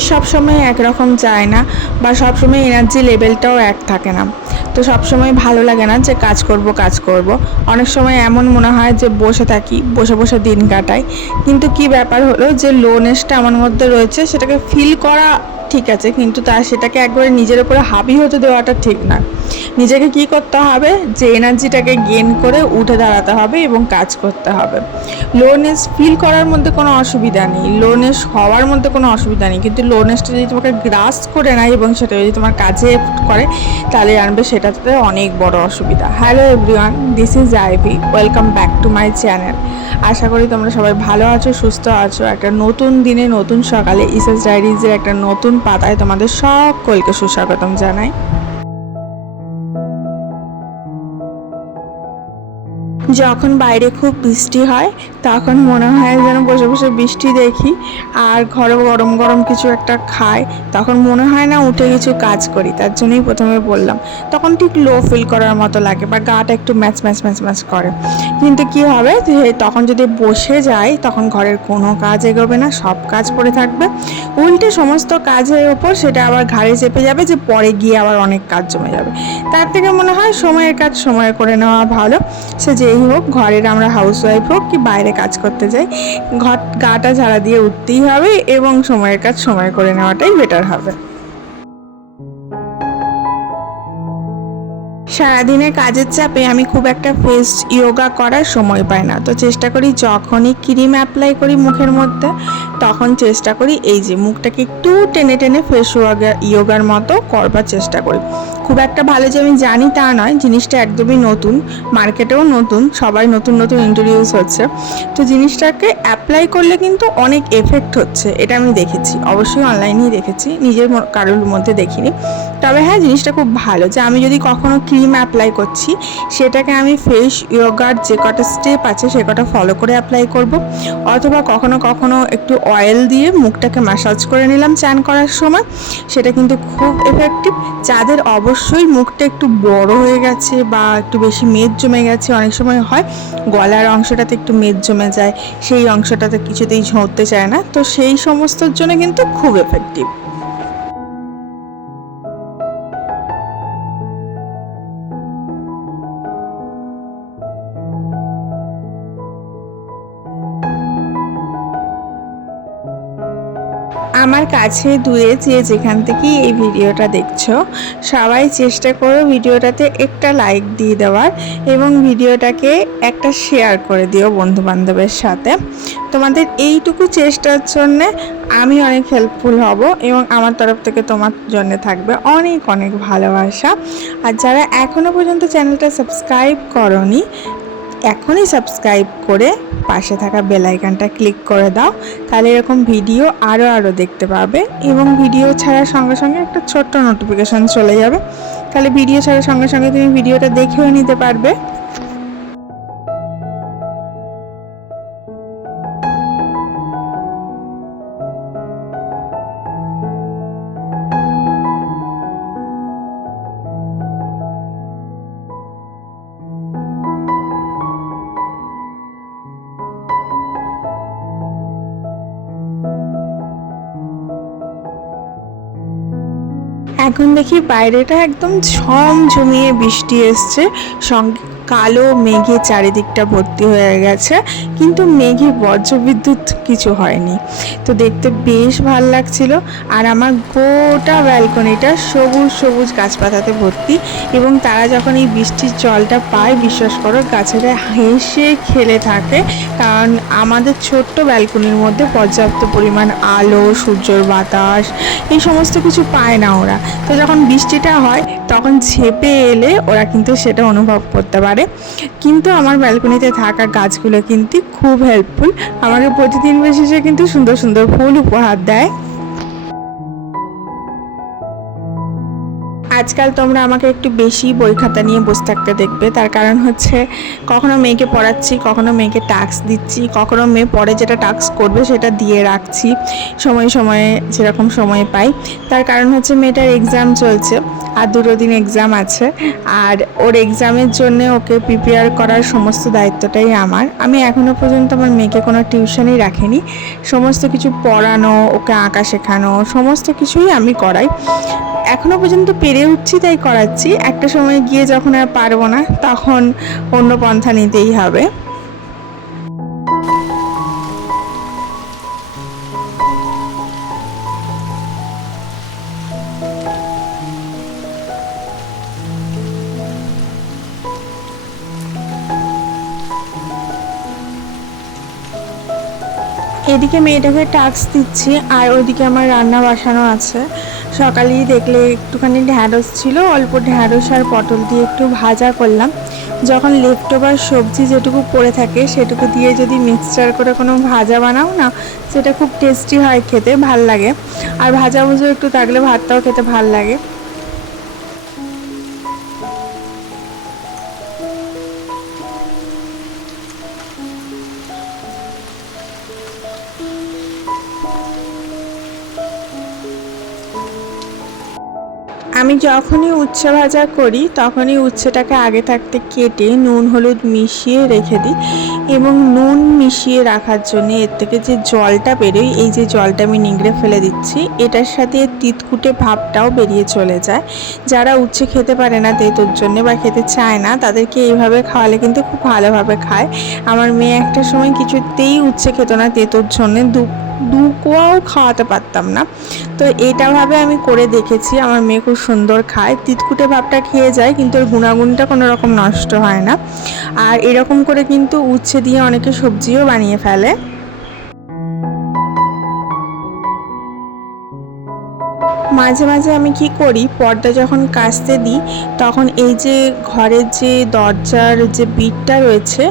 শরীর সবসময় একরকম যায় না বা সবসময় এনার্জি লেভেলটাও এক থাকে না। তো সবসময় ভালো লাগে না যে কাজ করব কাজ করব। অনেক সময় এমন মনে হয় যে বসে থাকি, বসে বসে দিন কাটাই। কিন্তু কি ব্যাপার হলো যে লোনেসটা আমার মধ্যে রয়েছে, সেটাকে ফিল করা ঠিক আছে, কিন্তু তার সেটাকে একবারে নিজের উপরে হাবি হতে দেওয়াটা ঠিক না। নিজেকে কি করতে হবে? যে এনার্জিটাকে গেন করে উঠে দাঁড়াতে হবে এবং কাজ করতে হবে। লোনেস ফিল করার মধ্যে কোনো অসুবিধা নেই। লোনেস হওয়ার মধ্যে কোনো অসুবিধা নেই। কিন্তু লোনেসটা যদি তোমাকে গ্রাস করে নেয় এবং সেটা যদি তোমার কাজে করে, তাহলে জানবে সেটাতে অনেক বড় অসুবিধা। Hello everyone this is Ivy welcome back to my channel আশা করি তোমরা সবাই ভালো আছো, সুস্থ আছো। একটা নতুন দিনে, নতুন সকালে ইসেস ডায়েরিজের একটা নতুন পাতায় তোমাদের সকলকে সুস্বাগতম জানাই। যখন বাইরে খুব বৃষ্টি হয় তখন মনে হয় যেন বসে বসে বৃষ্টি দেখি, আর ঘরে গরম গরম কিছু একটা খাই। তখন মনে হয় না উঠে কিছু কাজ করি, তার জন্যই প্রথমে বললাম। তখন ঠিক লো ফিল করার মতো লাগে, বা গাটা একটু ম্যাচ ম্যাচ ম্যাচ ম্যাচ করে। কিন্তু কি হবে, যে তখন যদি বসে যাই, তখন ঘরের কোনো কাজ এগোবে না, সব কাজ পড়ে থাকবে। উল্টে সমস্ত কাজের ওপর সেটা আবার ঘাড়ে চেপে যাবে, যে পরে গিয়ে আবার অনেক কাজ জমে যাবে। তার থেকে মনে হয় সময়ের কাজ সময় করে নেওয়া ভালো। সে যেই হোক, ঘরের আমরা হাউসওয়াইফ হোক, কি বাইরে কাজ করতে যাই। ঘর গাটা ঝাড়া দিয়ে উঠতেই হবে এবং সময়ের কাজ সময় করে নেওয়াটাই বেটার হবে। সারাদিনে কাজের চাপে আমি খুব একটা ফেস ইয়োগা করার সময় পাই না। তো চেষ্টা করি যখনই ক্রিম অ্যাপ্লাই করি মুখের মধ্যে, তখন চেষ্টা করি এই যে মুখটাকে একটু টেনে টেনে ফেস ইয়োগা ইয়োগার মতো করবার চেষ্টা করি। খুব একটা ভালো যে আমি জানি তা নয়, জিনিসটা একদমই নতুন, মার্কেটেও নতুন, সবাই নতুন নতুন ইন্ট্রোডিউস হচ্ছে। তো জিনিসটাকে অ্যাপ্লাই করলে কিন্তু অনেক এফেক্ট হচ্ছে, এটা আমি দেখেছি, অবশ্যই অনলাইনেই দেখেছি, নিজের কারোর মধ্যে দেখিনি। তবে হ্যাঁ জিনিসটা খুব ভালো যে আমি যদি কখনো ক্রিম অ্যাপ্লাই করছি, সেটাকে আমি ফেস ইয়োগার যে কটা স্টেপ আছে, সে কটা ফলো করে অ্যাপ্লাই করব, অথবা কখনো কখনো একটু অয়েল দিয়ে মুখটাকে ম্যাসাজ করে নিলাম চান করার সময়, সেটা কিন্তু খুব এফেক্টিভ যাদের অবশ্যই মুখটা একটু বড় হয়ে গেছে বা একটু বেশি মেদ জমে গেছে, অনেক সময় হয় গলার অংশটাতে একটু মেদ জমে যায়, সেই অংশটাতে কিছুতেই ঝরতে চায় না। তো সেই সমস্তর জন্য কিন্তু খুব এফেক্টিভ আমার কাছে দূরে যে যেখান থেকেই এই ভিডিওটা দেখছ, সবাই চেষ্টা করো ভিডিওটাতে একটা লাইক দিয়ে দেওয়ার এবং ভিডিওটাকে একটা শেয়ার করে দিও বন্ধু বান্ধবের সাথে। তোমাদের এইটুকু চেষ্টার জন্যে আমি অনেক হেল্পফুল হব এবং আমার তরফ থেকে তোমার জন্য থাকবে অনেক অনেক ভালোবাসা। আর যারা এখনও পর্যন্ত চ্যানেলটা সাবস্ক্রাইব করনি এখনই সাবস্ক্রাইব করে পাশে থাকা বেল আইকনটা ক্লিক করে দাও। তাহলে এরকম ভিডিও আরও আরও দেখতে পাবে এবং ভিডিও ছাড়ার সঙ্গে সঙ্গে একটা ছোট্ট নোটিফিকেশান চলে যাবে। তাহলে ভিডিও ছাড়ার সঙ্গে সঙ্গে তুমি ভিডিওটা দেখেও নিতে পারবে। এখন দেখি বাইরেটা একদম ঝমঝমিয়ে বৃষ্টি এসছে। সঙ্গে কালো মেঘে চারিদিকটা ভর্তি হয়ে গেছে, কিন্তু মেঘে বজ্রবিদ্যুৎ কিছু হয়নি। তো দেখতে বেশ ভালো লাগছিল, আর আমার গোটা ব্যালকনিটা সবুজ সবুজ গাছপাতাতে ভর্তি এবং তারা যখন এই বৃষ্টির জলটা পায়, বিশ্বাস করো, গাছেরা হেসে খেলে থাকে, কারণ আমাদের ছোট্ট ব্যালকনির মধ্যে পর্যাপ্ত পরিমাণ আলো, সূর্যর বাতাস, এই সমস্ত কিছু পায় না ওরা। তো যখন বৃষ্টিটা হয়, তখন ঝেপে এলে ওরা কিন্তু সেটা অনুভব করতে পারে। কিন্তু আমার ব্যালকনিতে থাকা গাছগুলো কিন্তু খুব হেল্পফুল আমাকে প্রতিদিন বিশেষে কিন্তু সুন্দর সুন্দর ফুল উপহার দেয়। আজকাল তোমরা আমাকে একটু বেশি বই খাতা নিয়ে বসে থাকতে দেখবে। তার কারণ হচ্ছে, কখনো মেয়েকে পড়াচ্ছি, কখনো মেয়েকে টাস্ক দিচ্ছি, কখনো মেয়ে পরে যেটা টাস্ক করবে সেটা দিয়ে রাখছি, সময় সময়ে যেরকম সময় পাই। তার কারণ হচ্ছে মেয়েটার এক্সাম চলছে, আর দুটো দিন এক্সাম আছে, আর ওর এক্সামের জন্য ওকে প্রিপেয়ার করার সমস্ত দায়িত্বটাই আমার। আমি এখনও পর্যন্ত আমার মেয়েকে কোনো টিউশনই রাখিনি। সমস্ত কিছু পড়ানো, ওকে আঁকা শেখানো, সমস্ত কিছুই আমি করাই। এখনও পর্যন্ত পেরে উঠছি তাই করাচ্ছি। একটা সময় গিয়ে যখন আর পারব না, তখন অন্য পন্থা নিতেই হবে। এদিকে মেয়েটাকে টাস্ক দিচ্ছি, আর ওদিকে আমার রান্না বাসানো আছে। সকালেই দেখলে একটুখানি ঢ্যাঁড়স ছিল, অল্প ঢ্যাঁড়স আর পটল দিয়ে একটু ভাজা করলাম। যখন লেফট ওভার সবজি যেটুকু পড়ে থাকে, সেটুকু দিয়ে যদি মিক্সচার করে কোনো ভাজা বানাও না, সেটা খুব টেস্টি হয় খেতে, ভালো লাগে। আর ভাজা ভুজো একটু থাকলে ভাতটাও খেতে ভালো লাগে। যখনই উচ্ছে ভাজা করি, তখনই উচ্ছেটাকে আগে থাকতে কেটে নুন হলুদ মিশিয়ে রেখে দিই এবং নুন মিশিয়ে রাখার জন্য এর থেকে যে জলটা বেরোয়, এই যে জলটা আমি নিংড়ে ফেলে দিচ্ছি, এটার সাথে তিতকুটে ভাবটাও বেরিয়ে চলে যায়। যারা উচ্ছে খেতে পারে না তেতোর জন্য বা খেতে চায় না, তাদেরকে এইভাবে খাওয়ালে কিন্তু খুব ভালোভাবে খায়। আমার মেয়ে একটা সময় কিছুতেই উচ্ছে খেত না তেতোর জন্য দু দু কোয়াও খাওয়াতে পারতাম না। তো এটাভাবে আমি করে দেখেছি, আমার মেয়ে খুব সুন্দর খায়। তিতকুটে ভাবটা খেয়ে যায়, কিন্তু ওর গুণাগুণটা কোনো রকম নষ্ট হয় না। আর এরকম করে কিন্তু উচ্ছে দিয়ে অনেকে সবজিও বানিয়ে ফেলে। মাঝে মাঝে আমি কি করি, পর্দা যখন কাচতে দিই, তখন এই যে ঘরের যে দরজার যে বিটটা রয়েছে,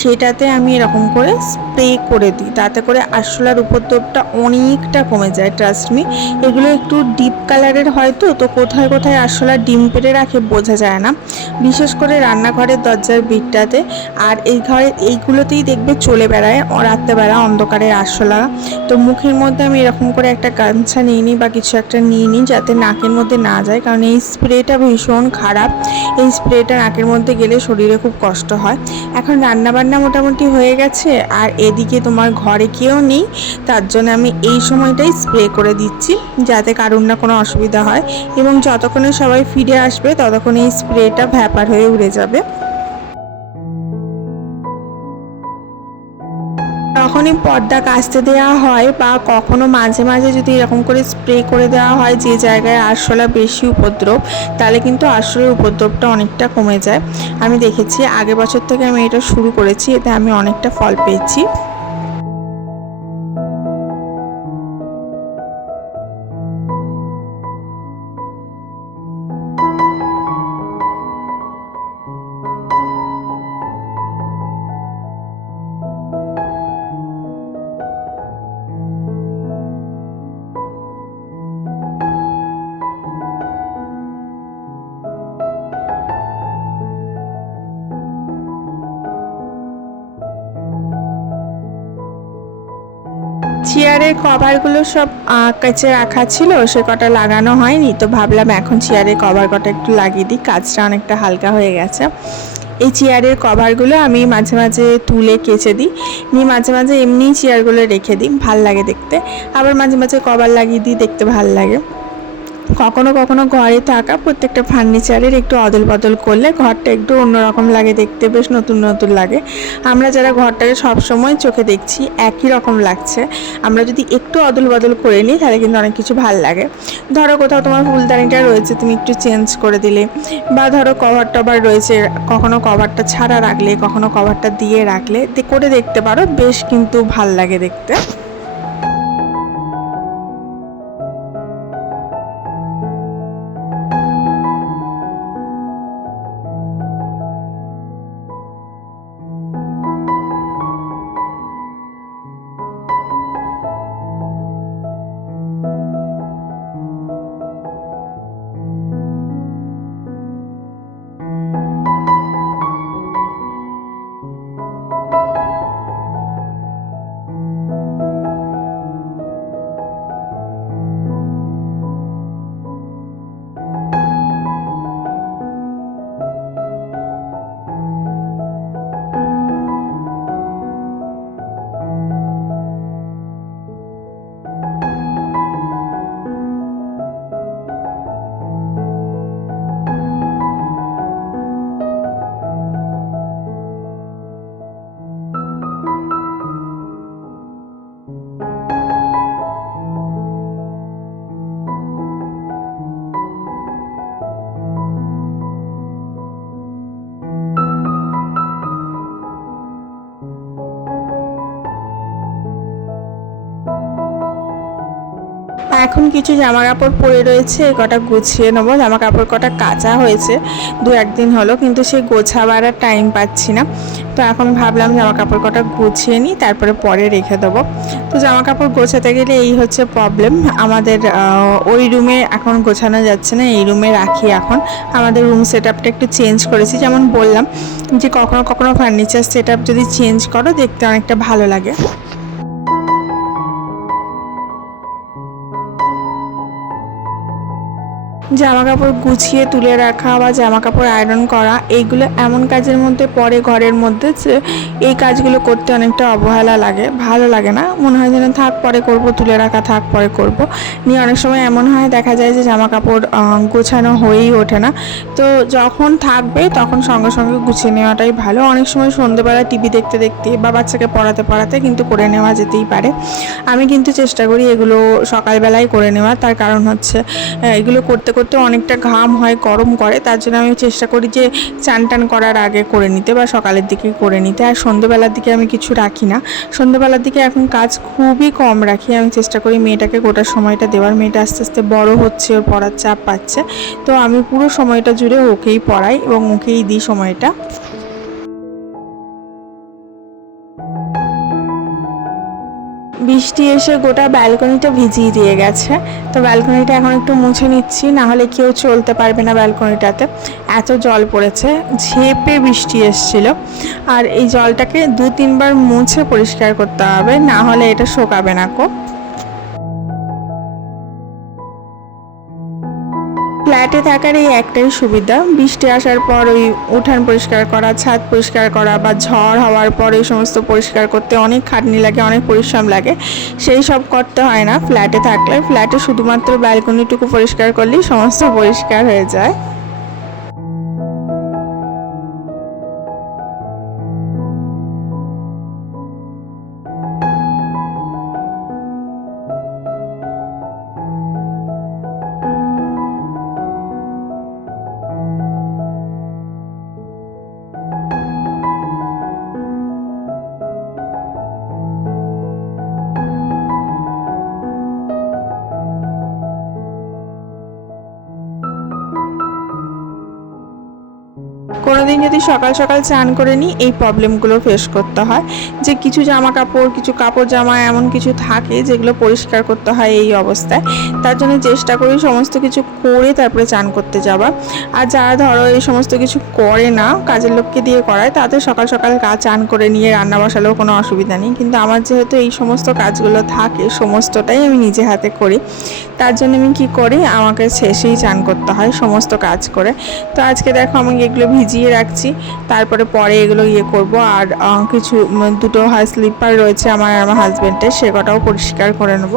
সেটাতে আমি এরকম করে স্প্রে করে দিই। তাতে করে আরশোলার উপদ্রবটা অনেকটা কমে যায় ট্রাস্টমি এগুলো একটু ডিপ কালারের হয়তো তো কোথায় কোথায় আরশোলা ডিম পেড়ে রাখে বোঝা যায় না। বিশেষ করে রান্নাঘরের দরজার বিটটাতে। আর এই ঘরে এইগুলোতেই দেখবে চলে বেড়ায় রাত্রেবেলা অন্ধকারের আরশোলা। তো মুখের মধ্যে আমি এরকম করে একটা গামছা নিয়ে নিই বা কিছু একটা নিয়ে নিই যাতে নাকের মধ্যে না যায়, কারণ এই স্প্রেটা ভীষণ খারাপ। এই স্প্রেটা নাকের মধ্যে গেলে শরীরে খুব কষ্ট হয়। এখন রান্নাবান্না মোটামুটি হয়ে গেছে, আর এদিকে তোমার ঘরে কেউ নেই, তার জন্য আমি এই সময়টাই স্প্রে করে দিচ্ছি, যাতে কারুর না কোনো অসুবিধা হয়। এবং যতক্ষণে সবাই ফিরে আসবে, ততক্ষণ এই স্প্রেটা ভ্যাপার হয়ে উড়ে যাবে। যখনই পর্দা কাচতে দেওয়া হয় বা কখনো মাঝে মাঝে যদি এরকম করে স্প্রে করে দেওয়া হয় যে জায়গায় আরশোলা বেশি উপদ্রব, তাহলে কিন্তু আরশোলার উপদ্রবটা অনেকটা কমে যায়। আমি দেখেছি, আগের বছর থেকে আমি এটা শুরু করেছি, এতে আমি অনেকটা ফল পেয়েছি। চেয়ারের কভারগুলো সব কাছে রাখা ছিল, সে কটা লাগানো হয়নি, তো ভাবলাম এখন চেয়ারের কভার কটা একটু লাগিয়ে দিই, কাজটা অনেকটা হালকা হয়ে গেছে। এই চেয়ারের কভারগুলো আমি মাঝে মাঝে তুলে কেচে দিই, নিয়ে মাঝে মাঝে এমনিই চেয়ারগুলো রেখে দিই, ভালো লাগে দেখতে। আবার মাঝে মাঝে কভার লাগিয়ে দিই, দেখতে ভালো লাগে। কখনো কখনো ঘরে থাকা প্রত্যেকটা ফার্নিচারের একটু অদল বদল করলে ঘরটা একটু অন্যরকম লাগে দেখতে, বেশ নতুন নতুন লাগে। আমরা যারা ঘরটাকে সবসময় চোখে দেখছি, একই রকম লাগছে। আমরা যদি একটু অদল বদল করে নিই, তাহলে কিন্তু অনেক কিছু ভালো লাগে। ধরো কোথাও তোমার ফুলদানিটা রয়েছে, তুমি একটু চেঞ্জ করে দিলে। বা ধরো কভার টভার রয়েছে, কখনো কভারটা ছাড়া রাখলে, কখনো কভারটা দিয়ে রাখলে করে দেখতে পারো, বেশ কিন্তু ভালো লাগে দেখতে। এখন কিছু জামা কাপড় পরে রয়েছে কটা গুছিয়ে নেব। জামা কাপড় কটা কাঁচা হয়েছে, দু একদিন হলো, কিন্তু সেই গোছাবার আর টাইম পাচ্ছি না। তো এখন ভাবলাম জামা কাপড় কটা গুছিয়ে নিই, তারপরে পরে রেখে দেবো। তো জামা কাপড় গোছাতে গেলে এই হচ্ছে প্রবলেম আমাদের ওই রুমে এখন গোছানো যাচ্ছে না, এই রুমে রাখি এখন। আমাদের রুম সেট আপটা একটু চেঞ্জ করেছি, যেমন বললাম যে কখনো কখনো ফার্নিচার সেট আপ যদি চেঞ্জ করো, দেখতে অনেকটা ভালো লাগে। জামা কাপড় গুছিয়ে তুলে রাখা বা জামা কাপড় আয়রন করা, এইগুলো এমন কাজের মধ্যে পড়ে ঘরের মধ্যে যে এই কাজগুলো করতে অনেকটা অবহেলা লাগে, ভালো লাগে না। মনে হয় যেন থাক পরে করব, তুলে রাখা থাক পরে করব। নিয়ে অনেক সময় এমন হয়, দেখা যায় যে জামা কাপড় গোছানো হয়েই ওঠে না। তো যখন থাকবে তখন সঙ্গে সঙ্গে গুছিয়ে নেওয়াটাই ভালো। অনেক সময় সন্ধ্যেবেলা টিভি দেখতে দেখতে বা বাচ্চাকে পড়াতে পড়াতে কিন্তু করে নেওয়া যেতেই পারে। আমি কিন্তু চেষ্টা করি এগুলো সকালবেলায় করে নেওয়া তার কারণ হচ্ছে এগুলো করতে করতে অনেকটা ঘাম হয়, গরম করে, তার জন্য আমি চেষ্টা করি যে চান টান করার আগে করে নিতে বা সকালের দিকে করে নিতে। আর সন্ধ্যেবেলার দিকে আমি কিছু রাখি না। সন্ধ্যেবেলার দিকে এখন কাজ খুবই কম রাখি। আমি চেষ্টা করি মেয়েটাকে গোটা সময়টা দেওয়ার। মেয়েটা আস্তে আস্তে বড় হচ্ছে ওর পড়ার চাপ পাচ্ছে। তো আমি পুরো সময়টা জুড়ে ওকেই পড়াই এবং ওকেই দিই সময়টা। বৃষ্টি এসে গোটা ব্যালকনিটা ভিজিয়ে দিয়ে গেছে। তো ব্যালকনিটা এখন একটু মুছে নিচ্ছি না হলে কেউ চলতে পারবে না ব্যালকনিটাতে। এত জল পড়েছে, ঝেপে বৃষ্টি এসছিল। আর এই জলটাকে দু তিনবার মুছে পরিষ্কার করতে হবে না হলে এটা শোকাবে না কো। ফ্ল্যাটে থাকার এই একটাই সুবিধা। বৃষ্টি আসার পর ওই উঠান পরিষ্কার করা, ছাদ পরিষ্কার করা বা ঝড় হওয়ার পর এই সমস্ত পরিষ্কার করতে অনেক খাটনি লাগে, অনেক পরিশ্রম লাগে। সেই সব করতে হয় না। ফ্ল্যাটে থাকলে ফ্ল্যাটে শুধুমাত্র ব্যালকনিটুকু পরিষ্কার করলেই সমস্ত পরিষ্কার হয়ে যায়। কোনোদিন যদি সকাল সকাল চান করে নিই, এই প্রবলেমগুলো ফেস করতে হয়। যে কিছু জামা কাপড় কিছু কাপড় জামা এমন কিছু থাকে যেগুলো পরিষ্কার করতে হয় এই অবস্থায়। তার জন্য চেষ্টা করি সমস্ত কিছু করে তারপরে চান করতে যাওয়া। আর যারা ধরো এই সমস্ত কিছু করে না, কাজের লোককে দিয়ে করায়, তাদের সকাল সকাল কাজ চান করে নিয়ে রান্না বসালেও কোনো অসুবিধা নেই। কিন্তু আমার যেহেতু এই সমস্ত কাজগুলো থাকে, সমস্তটাই আমি নিজে হাতে করি। তার জন্য আমি কি করি? আমাকে শেষেই চান করতে হয় সমস্ত কাজ করে। তো আজকে দেখো আমি এগুলো ভিজিয়ে রাখছি। তারপরে পরে এগুলো ইয়ে করব। আর কিছু দুটো স্লিপার রয়েছে আমার আমার হাজব্যান্ডের সে কটাও পরিষ্কার করে নেব।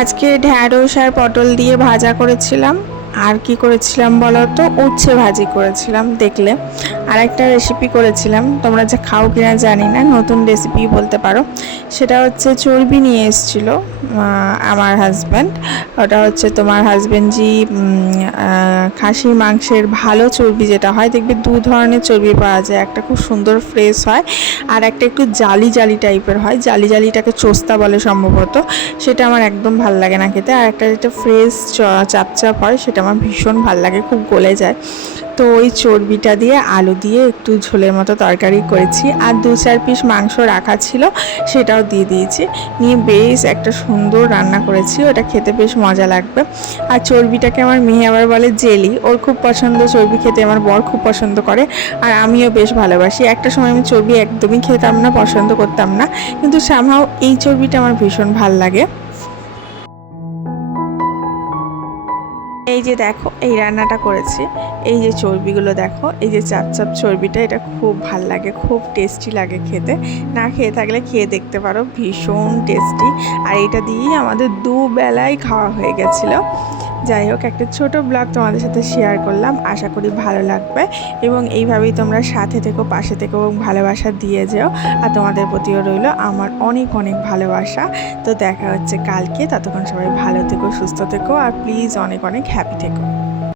আজকে ঢ্যাঁড়স আর পটল দিয়ে ভাজা করেছিলাম। আর কি করেছিলাম বলো তো উচ্ছে ভাজি করেছিলাম, দেখলে। আর একটা রেসিপি করেছিলাম, তোমরা যে খাও কিনা জানি না, নতুন রেসিপি বলতে পারো। সেটা হচ্ছে চর্বি নিয়ে এসেছিল আমার হাজব্যান্ড ওটা হচ্ছে তোমার হাজব্যান্ড জি খাসির মাংসের ভালো চর্বি যেটা হয়, দেখবে দু ধরনের চর্বি পাওয়া যায়। একটা খুব সুন্দর ফ্রেশ হয়, আর একটা একটু জালি জালি টাইপের হয়। জালি জালিটাকে চোস্তা বলে সম্ভবত। সেটা আমার একদম ভালো লাগে না খেতে। আর একটা যেটা ফ্রেশ চাপ চাপ হয়, সেটা আমার ভীষণ ভালো লাগে, খুব গলে যায়। তো ওই চর্বিটা দিয়ে, আলু দিয়ে একটু ঝোলের মতো তরকারি করেছি। আর দু চার পিস মাংস রাখা ছিল, সেটাও দিয়ে দিয়েছি। নিয়ে বেশ একটা সুন্দর রান্না করেছি, ওটা খেতে বেশ মজা লাগবে। আর চর্বিটাকে আমার মেয়ে আবার বলে জেলি। ওর খুব পছন্দ, চর্বি খেতে আমার বর খুব পছন্দ করে। আর আমিও বেশ ভালোবাসি। একটা সময় আমি চর্বি একদমই খেতাম না, পছন্দ করতাম না। কিন্তু সামহাও এই চর্বিটা আমার ভীষণ ভালো লাগে। এই যে দেখো, এই রান্নাটা করেছি। এই যে চর্বিগুলো দেখো, এই যে চাপ চাপ চর্বিটা, এটা খুব ভালো লাগে, খুব টেস্টি লাগে খেতে। না খেয়ে থাকলে খেয়ে দেখতে পারো, ভীষণ টেস্টি আর এটা দিয়েই আমাদের দুবেলায় খাওয়া হয়ে গেছিল। যাই হোক একটা ছোট ব্লগ তোমাদের সাথে শেয়ার করলাম। আশা করি ভালো লাগবে। এবং এইভাবেই তোমরা সাথে থেকো, পাশে থেকো এবং ভালোবাসা দিয়ে যেও। আর তোমাদের প্রতিও রইল আমার অনেক অনেক ভালোবাসা। তো দেখা হচ্ছে কালকে। ততক্ষণ সবাই ভালো থেকো, সুস্থ থেকো। আর প্লিজ অনেক অনেক হ্যাপি থেকো।